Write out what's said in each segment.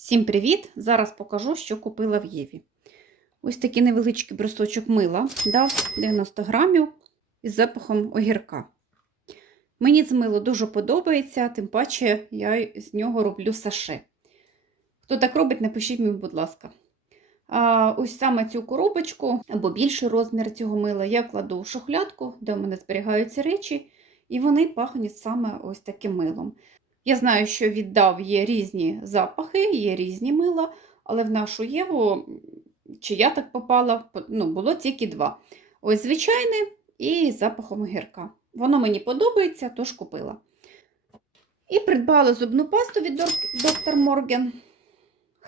Всім привіт! Зараз покажу, що купила в Єві. Ось такий невеличкий брусочок мила дав 90 грамів із запахом огірка. Мені це мило дуже подобається, тим паче я з нього роблю саше. Хто так робить, напишіть мені, будь ласка. А ось саме цю коробочку або більший розмір цього мила я кладу в шухлядку, де у мене зберігаються речі, і вони пахнуть саме ось таким милом. Я знаю, що віддав є різні запахи, є різні мила, але в нашу Єву, чи я так попала, ну, було тільки два. Ось звичайне і з запахом огірка. Воно мені подобається, тож купила. І придбала зубну пасту від доктор Морген.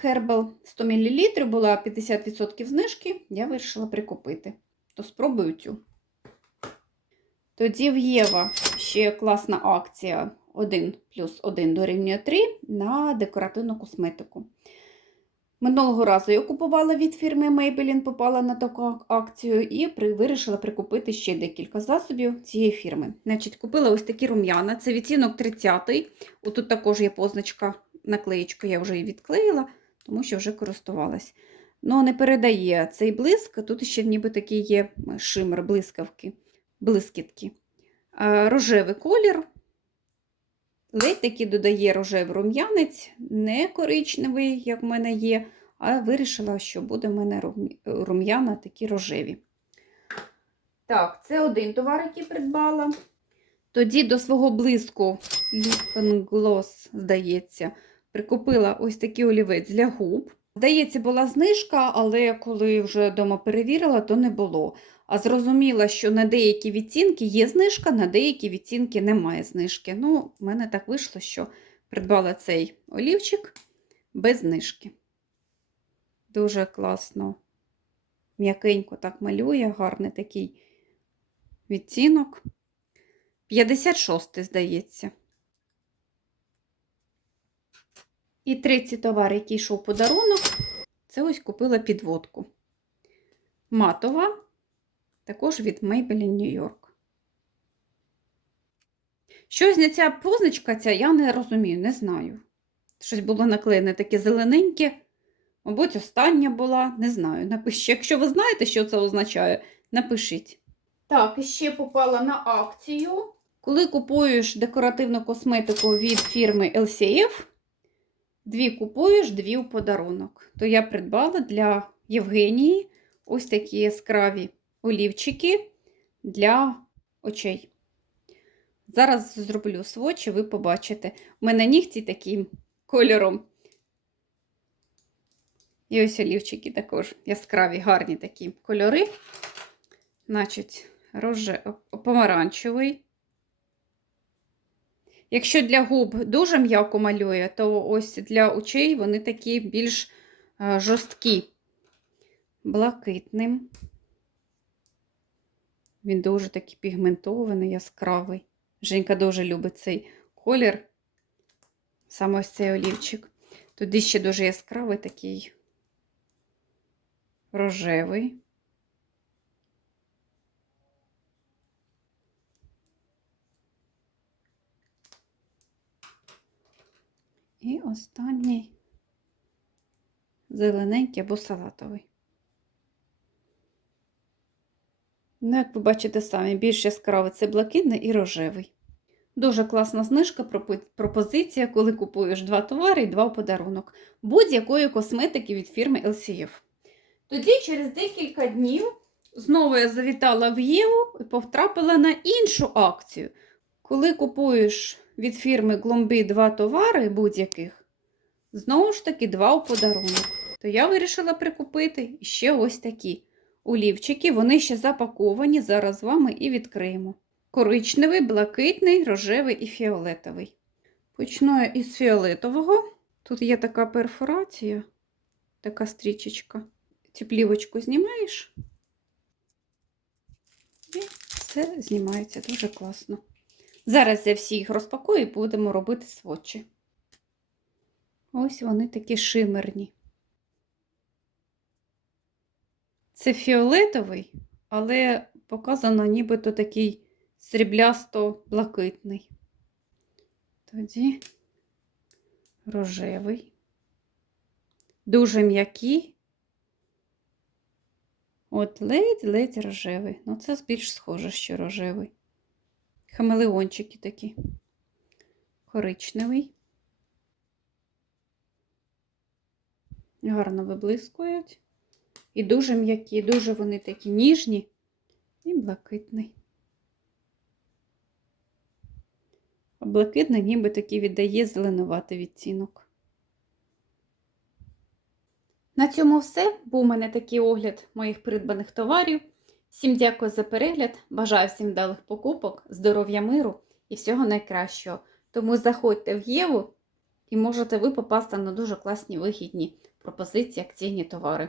Herbal 100 мл, була 50% знижки, я вирішила прикупити. То спробую цю. Тоді в Єва ще класна акція 1 плюс 1 дорівнює 3 на декоративну косметику. Минулого разу я купувала від фірми Maybelline, попала на таку акцію і при, вирішила прикупити ще декілька засобів цієї фірми. Значить, Купила ось такі рум'яна, це відтінок 30-й. Тут також є позначка, наклеєчка, я вже її відклеїла, тому що вже користувалась. Ну, не передає цей блиск, тут ще ніби такий є шимер, блискавки, блискітки. Рожевий колір. Ледь таки додає рожевий рум'янець, не коричневий, як в мене є, а вирішила, що буде в мене рум'яна такі рожеві. Так, це один товар, який придбала. Тоді до свого блиску Gloss, здається, прикупила ось такий олівець для губ. Здається, була знижка, але коли вже вдома перевірила, то не було. А зрозуміла, що на деякі відцінки є знижка, на деякі відцінки немає знижки. Ну, в мене так вийшло, що придбала цей олівчик без знижки. Дуже класно, м'якенько так малює, гарний такий відтінок. 56, здається. І третій товар, який йшов подарунок, це ось купила підводку. Матова, також від Maybelline New York. Щось ця позначка, ця, я не розумію, не знаю. Щось було наклеєне таке зелененьке. Мабуть, остання була, не знаю. Напишіть. Якщо ви знаєте, що це означає, напишіть. Так, і ще попала на акцію. Коли купуєш декоративну косметику від фірми LCF, Дві купуєш, дві у подарунок. То я придбала для Євгенії ось такі яскраві олівчики для очей. Зараз зроблю свочі, ви побачите. У мене нігті таким кольором. І ось олівчики також яскраві, гарні такі кольори. Значить, роже... помаранчевий. Якщо для губ дуже м'яко малює, то ось для очей вони такі більш е, жорсткі, блакитним. Він дуже такий пігментований, яскравий. Женька дуже любить цей колір, саме ось цей олівчик. Туди ще дуже яскравий такий рожевий. І останній зелененький або салатовий. Ну, як ви бачите самі, більш яскравий це блакитний і рожевий. Дуже класна знижка, пропозиція, коли купуєш два товари і два в подарунок. Будь-якої косметики від фірми LCF. Тоді, через декілька днів, знову я завітала в Єву і потрапила на іншу акцію. Коли купуєш від фірми Гломби два товари будь-яких, знову ж таки, два у подарунок. То я вирішила прикупити ще ось такі олівчики. Вони ще запаковані, зараз з вами і відкриємо. Коричневий, блакитний, рожевий і фіолетовий. Почну із фіолетового. Тут є така перфорація, така стрічечка. Цю плівочку знімаєш, і все знімається дуже класно. Зараз я всі їх розпакую і будемо робити свочі. Ось вони такі шимерні. Це фіолетовий, але показано нібито такий сріблясто-блакитний. Тоді рожевий. Дуже м'які. От ледь-ледь рожевий. Ну, це більш схоже, що рожевий. Хамелеончики такі. Коричневий. Гарно виблискують. І дуже м'які, дуже вони такі ніжні і блакитний. А блакитний ніби такий віддає зеленуватий відтінок. На цьому все. Був у мене такий огляд моїх придбаних товарів. Всім дякую за перегляд. Бажаю всім вдалих покупок, здоров'я миру і всього найкращого. Тому заходьте в Єву і можете ви попасти на дуже класні вигідні пропозиції, акційні товари.